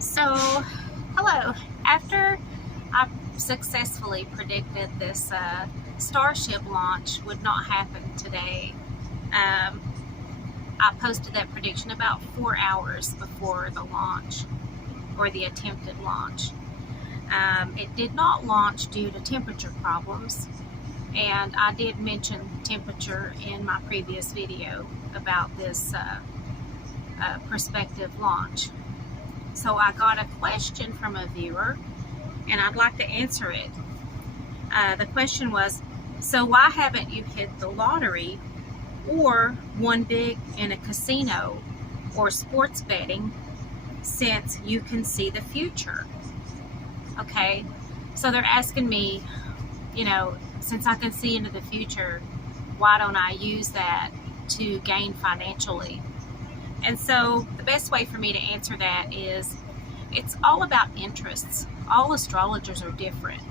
So, hello. After I successfully predicted this Starship launch would not happen today, I posted that prediction about 4 hours before the launch, or the attempted launch. It did not launch due to temperature problems, and I did mention temperature in my previous video about this prospective launch. So I got a question from a viewer, and I'd like to answer it. The question was, so why haven't you hit the lottery or won big in a casino or sports betting since you can see the future? Okay, so they're asking me, since I can see into the future, why don't I use that to gain financially? And so the best way for me to answer that is it's all about interests. All astrologers are different.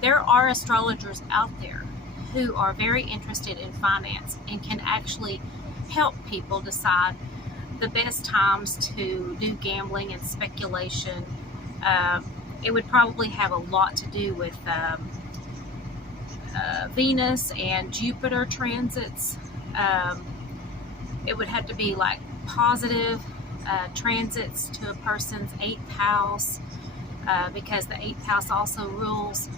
There are astrologers out there who are very interested in finance and can actually help people decide the best times to do gambling and speculation. It would probably have a lot to do with Venus and Jupiter transits. It would have to be like positive transits to a person's 8th house, because the 8th house also rules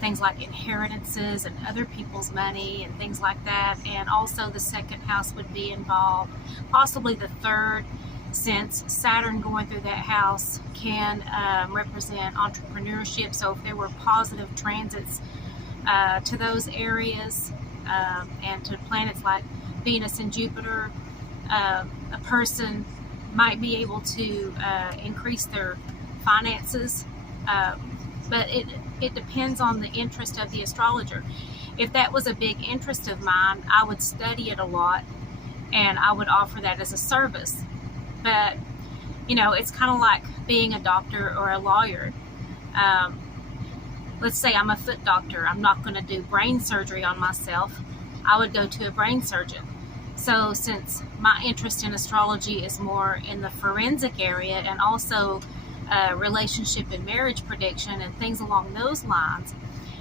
things like inheritances and other people's money and things like that. And also the 2nd house would be involved, possibly the 3rd, since Saturn going through that house can represent entrepreneurship. So if there were positive transits to those areas and to planets like Venus and Jupiter, a person might be able to increase their finances, but it depends on the interest of the astrologer. If that was a big interest of mine, I would study it a lot and I would offer that as a service. But it's kind of like being a doctor or a lawyer. Let's say I'm a foot doctor. I'm not going to do brain surgery on myself. I would go to a brain surgeon. So since my interest in astrology is more in the forensic area and also relationship and marriage prediction and things along those lines,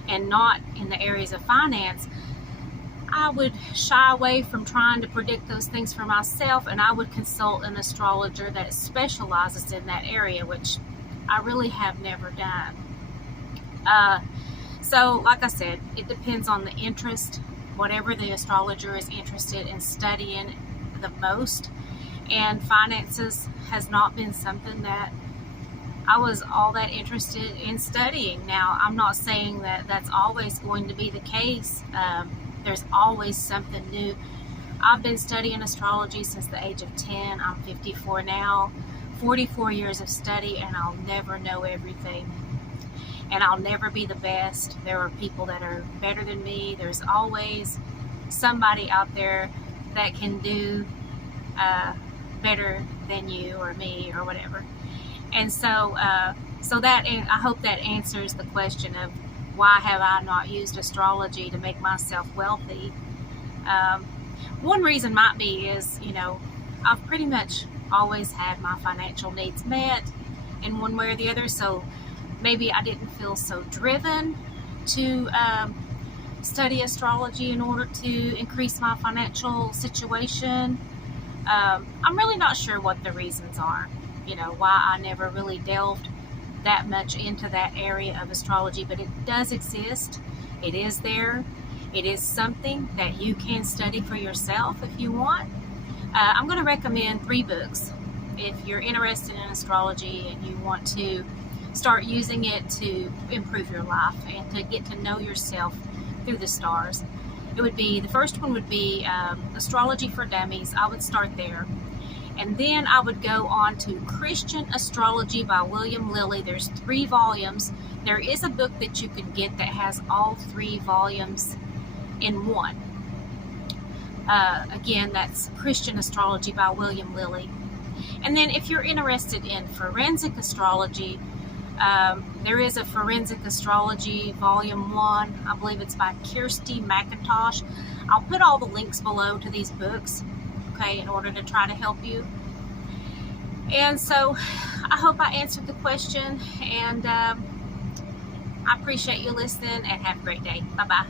and not in the areas of finance, I would shy away from trying to predict those things for myself, and I would consult an astrologer that specializes in that area, which I really have never done. So like I said, it depends on the interest, whatever the astrologer is interested in studying the most. And finances has not been something that I was all that interested in studying. Now, I'm not saying that that's always going to be the case. There's always something new. I've been studying astrology since the age of 10. I'm 54 now, 44 years of study, and I'll never know everything. And I'll never be the best. There are people that are better than me. There's always somebody out there that can do better than you or me or whatever. And so that, I hope that answers the question of why have I not used astrology to make myself wealthy. One reason might be is, I've pretty much always had my financial needs met in one way or the other. So maybe I didn't feel so driven to study astrology in order to increase my financial situation. I'm really not sure what the reasons are, why I never really delved that much into that area of astrology, but it does exist. It is there. It is something that you can study for yourself if you want. I'm going to recommend 3 books if you're interested in astrology and you want to start using it to improve your life and to get to know yourself through the stars. The first one would be Astrology for Dummies. I would start there. And then I would go on to Christian Astrology by William Lilly. There's 3 volumes. There is a book that you can get that has all 3 volumes in one. Again, that's Christian Astrology by William Lilly. And then if you're interested in forensic astrology, there is a Forensic Astrology Volume 1. I believe it's by Kirsty McIntosh. I'll put all the links below to these books, okay, in order to try to help you. And so I hope I answered the question, and I appreciate you listening, and have a great day. Bye-bye.